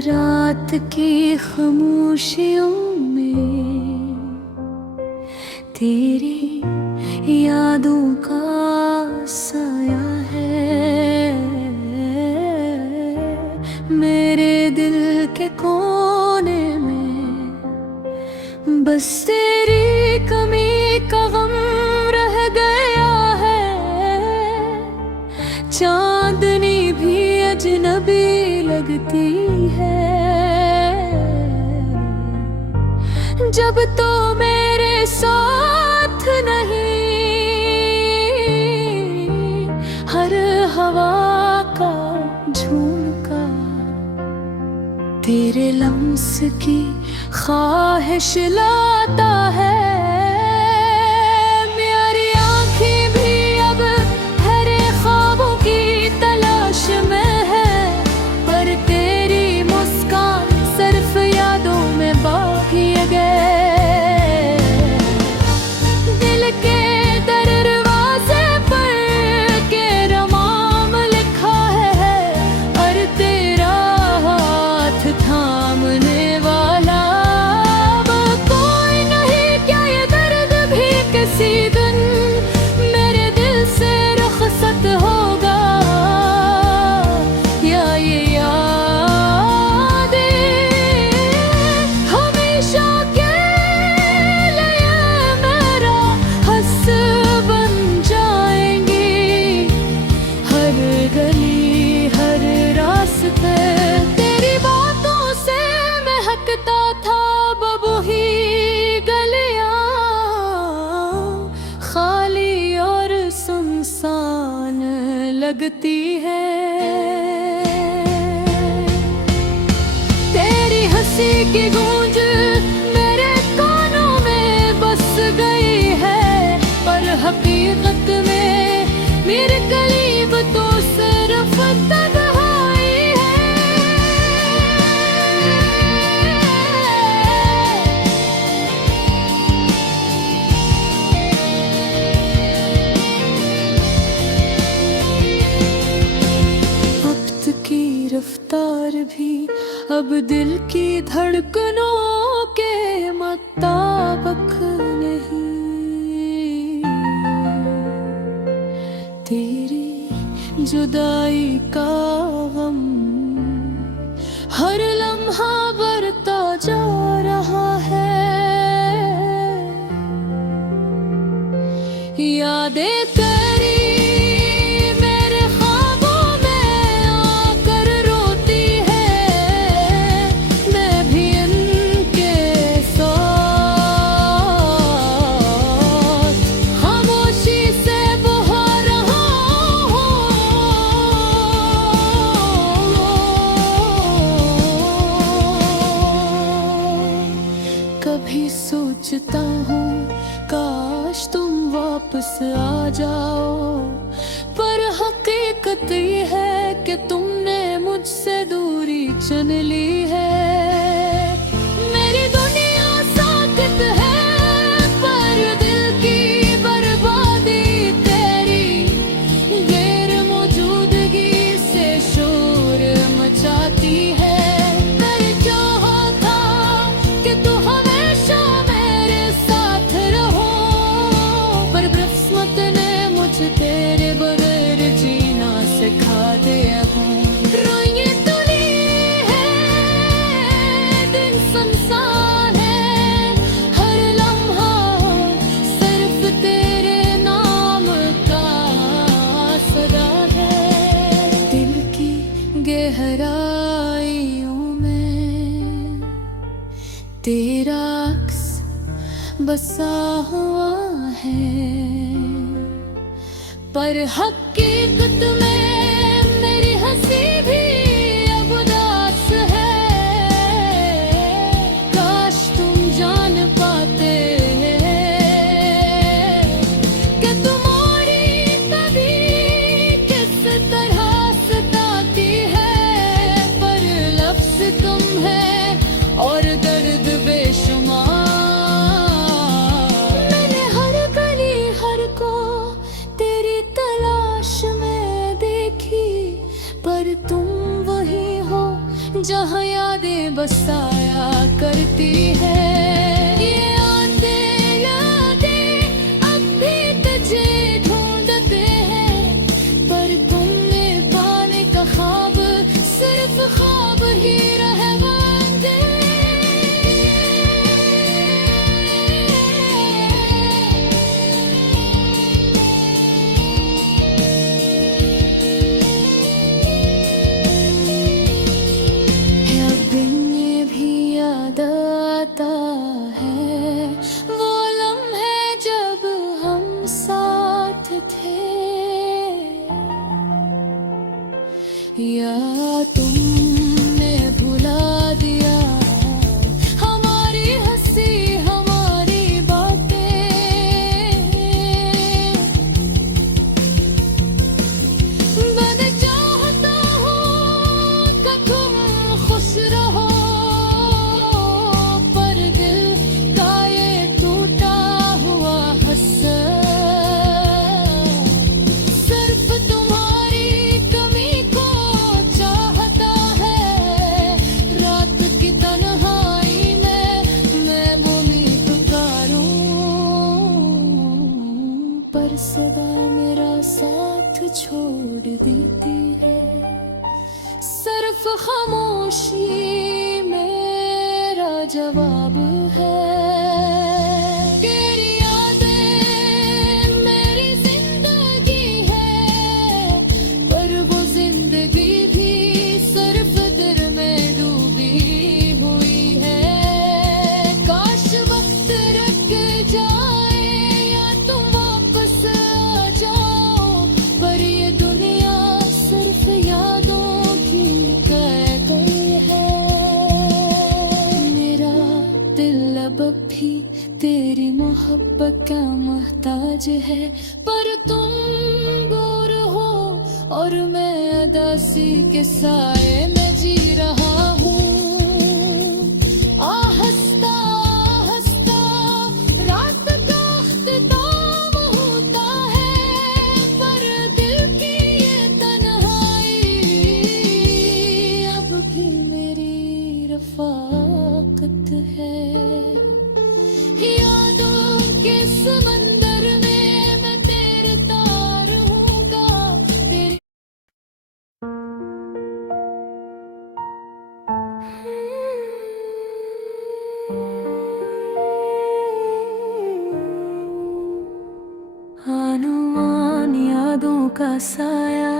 रात की खामोशियों में तेरी यादों का साया है। मेरे दिल के कोने में बस तेरी कमी का गम रह गया है। चांदनी भी अजनबी लगती है जब तो मेरे साथ नहीं। हर हवा का झोंका तेरे लम्स की ख्वाहिश लाता है। मेरी आँखें भी अब हरे ख्वाबों की तलाश में है, पर तेरी मुस्कान सिर्फ यादों में बाकी गए। दिल के दरवाजे पर केरमाम लिखा है, और तेरा हाथ थामने वाला अब कोई नहीं। क्या ये दर्द भी किसी दिन मेरे दिल से रुखसत होगा, या ये यादें हमेशा के लिए मेरा हंस बन जाएंगी। हर गली हर रास्ते तेरी बातों से महकता था, अब वही गलियां खाली और सुनसान लगती है। तेरी हंसी की गूंज मेरे कानों में बस गई है, पर हकीकत में मेरे करीब तो सिर्फ तन्हाई है। वक्त की रफ्तार भी अब दिल की धड़कनों के मुताबिक नहीं। तेरी जुदाई का गम हर लम्हा बढ़ता जा रहा है। यादें तेरी मेरे ख्वाबों में आकर रोती है, मैं भी इनके साथ खामोशी से बहा रहा हूँ। कभी सोचता हूँ काश तुम वापस आ जाओ, पर हकीकत ये है कि तुमने मुझसे दूरी चुन ली है। मेरी दुनिया साकित है, पर दिल की बर्बादी तेरी गैर मौजूदगी से शोर मचाती है। मैं चाहा था कि तू हमेशा मेरे साथ रहो, पर किस्मत ने मुझे तेरे बगैर जीना सिखा दिया है। रोइए तुली है, दिन सुनसान है, हर लम्हा सिर्फ तेरे नाम का सदा है। दिल की गहराइयों में तेरा अक्स बसा हुआ है, पर हकीकत में मेरी हंसी भी अब उदास है। काश तुम जान पाते कि तुम्हारी तभी किस तरह सताती है, पर लफ्ज़ कम है और दर्द बेशुमार। मैंने हर गली हर को तेरी तलाश बसाया करती है। ये आते यादें अब भी तुझे ढूंढते हैं, पर तुमने पाने का ख्वाब सिर्फ ख्वाब ही रह बंदे। अब दिन ये भी याद आता है वो लम्हे जब हम साथ थे, या तुमने भुला दिया हमारी हंसी हमारी बातें। मैं चाहता हूँ कि तुम खुश रहो, पर दिल का ये टूटा हुआ हस्सा सिर्फ तुम्हारी कमी को चाहता है। रात की तन्हाई में मैं बोली पुकारूं, पर सदा मेरा साथ छोड़ देती है। सिर्फ खामोशी मेरा जवाब है। तेरी यादें मेरी जिंदगी है, पर वो जिंदगी भी सिर्फ दिल में डूबी हुई है। काश वक्त रुक जाए या तुम वापस आ जाओ, पर ये दुनिया सिर्फ यादों की कह गई है। मेरा दिल अब भी तेरी मोहब्बत का मोहताज है, पर तुम दूर हो और मैं अदासी के साए में जी रहा हूँ। आहिस्ता आहिस्ता रात का अख्तिताम होता है, पर दिल की ये तन्हाई अब भी मेरी रफ़ाकत है। यादों के समंदर में मैं तेरे तार हूँगा, तेरी आनुआन यादों का साया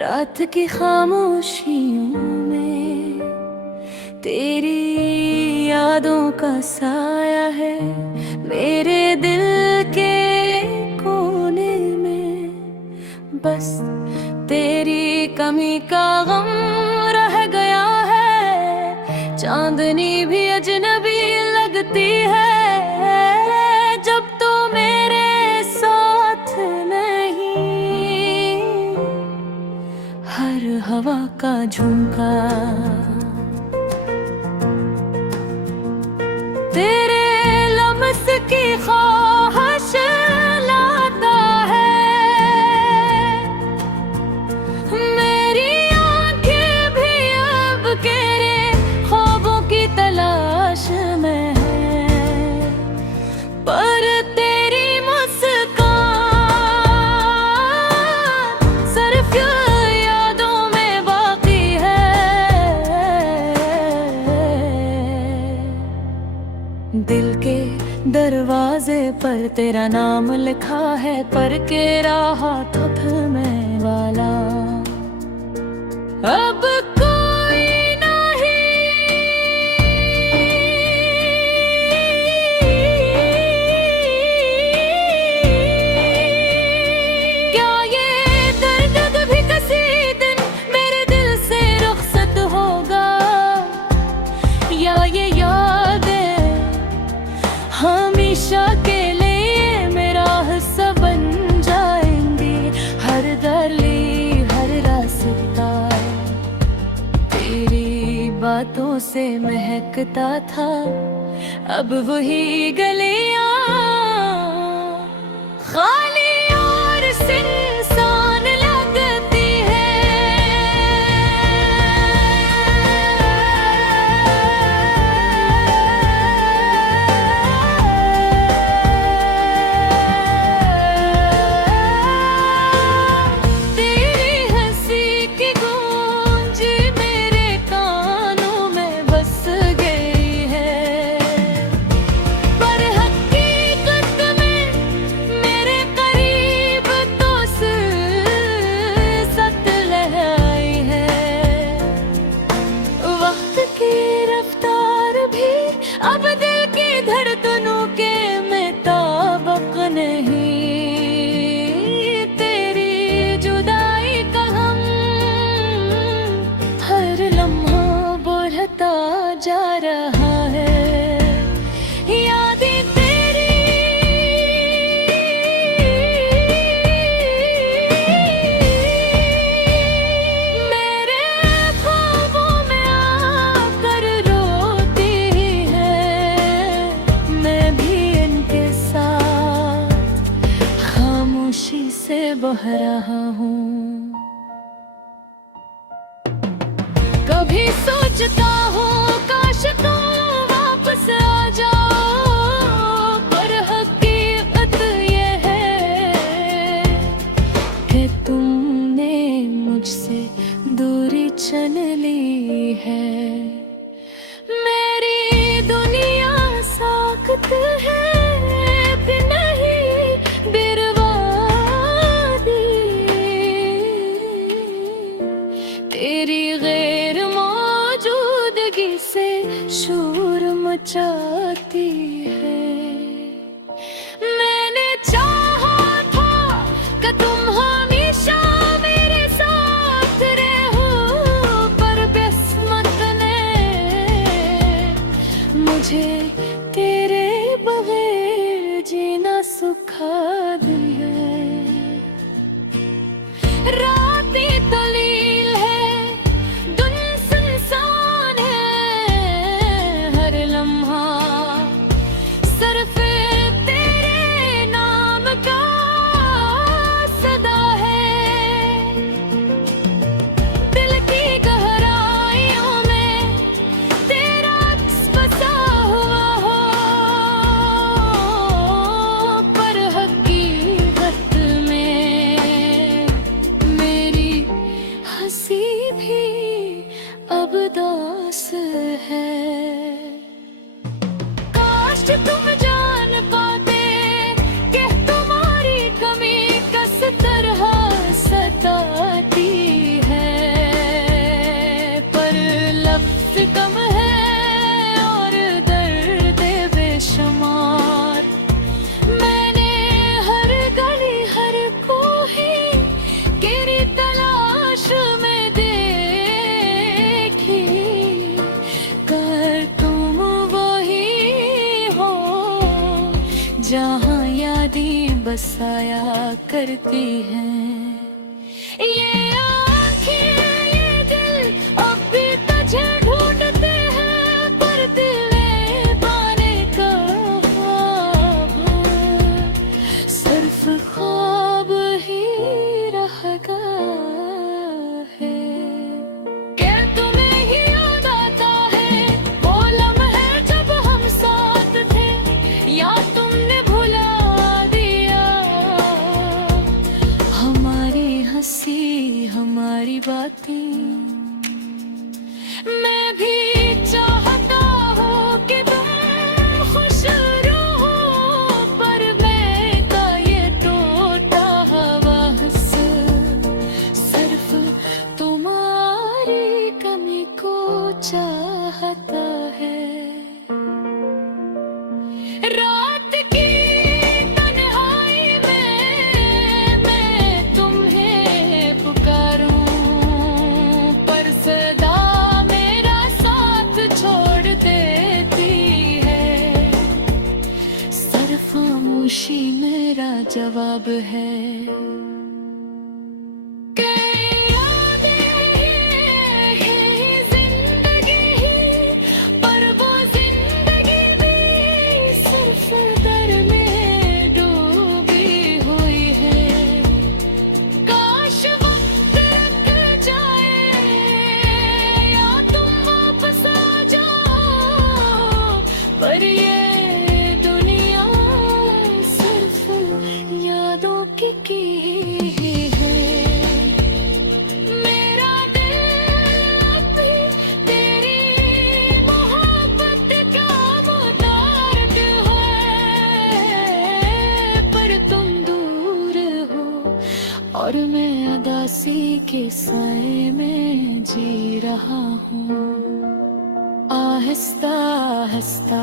रात की खामोशियों में, तेरी यादों का साया है मेरे दिल के कोने में। बस तेरी कमी का गम रह गया है, चांदनी भी अजनबी लगती है जब तो मेरे साथ नहीं। हर हवा का झोंका तेरे लम्स की ख्वाहिश लाता है, मेरी आंखें भी अब तेरे ख्वाबों की तलाश में है, पर तेरी मुस्कान सिर्फ यादों में बाकी है। दिल के दरवाजे पर तेरा नाम लिखा है, पर के रहा था थमे वाला। अब कोई नहीं, क्या ये दर्द भी किसी दिन मेरे दिल से रुखसत होगा, या ये यादें हमेशा के लिए मेरा हिस्सा बन जाएंगी। हर गली हर रास्ता तेरी बातों से महकता था, अब वही गलियां खाली और सुनसान लगती है। हूँ। कभी सोचता हूँ काश तुम वापस आ जाओ, पर हकीकत ये है कि तुमने मुझसे दूरी चल ली है। मेरी दुनिया साख्त है कि नहीं बर्बादी, तेरी गैर मौजूदगी से शोर मचाती है। मैंने चाहा था कि तुम हमेशा मेरे साथ रहो, पर किस्मत ने मुझे तेरे बगैर जीना सिखा दिया। रातें तलील है, दिन सुनसान है, हर लम्हा सिर्फ तेरे नाम का सदा है। दिल की गहराइयों में तेरा अक्स बसा हुआ हो, पर हकीकत में मेरी हंसी भी अब दास है। काश तुम जान पाते कि तुम्हारी कमी किस तरह सताती है, पर लफ्ज़ कम है और दर्द बेशुमार। मैंने हर गली हर कोही तेरी तलाश में देखी, कर तुम वही हो जहाँ यादें बसाया करती हैं। ये आँखें ये दिल अब भी तुझे ढूंढते हैं, पर दिले पाने का सिर्फ ख्वाब ही रह गया है। क्या तुम्हें ही याद आता है वो लम्हे जब हम साथ थे, या तुमने भुला दिया हमारी हंसी हमारी बातें। मैं भी चाहता हूँ कि तुम खुश रहो, पर मैं का ये टूटा हुआ हंस सिर्फ तुम्हारी कमी को चाहता है। रात की तन्हाई में मैं तुम्हें पुकारूं, पर सदा मेरा साथ छोड़ देती है। सिर्फ खामोशी मेरा जवाब है। पर ये दुनिया सिर्फ यादों की है। मेरा दिल अब भी तेरी मोहब्बत का मुताबिक है, पर तुम दूर हो और मैं उदासी के साए में जी रहा हूँ। आहिस्ता आहिस्ता